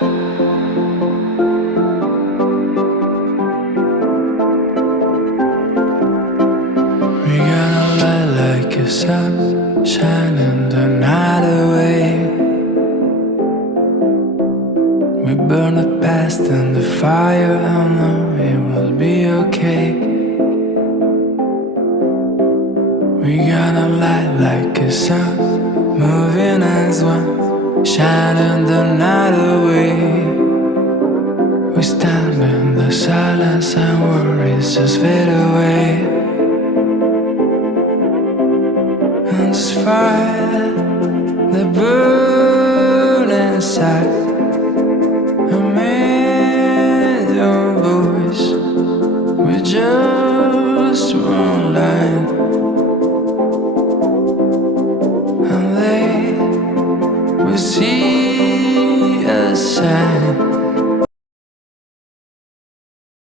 We gonna light like a sun, shining the night away. We burn the past in the fire, I know it will be okay. We gonna light like a sun, moving as one, shining the night away. We stand in the silence and worries just fade away. And this fire that burns inside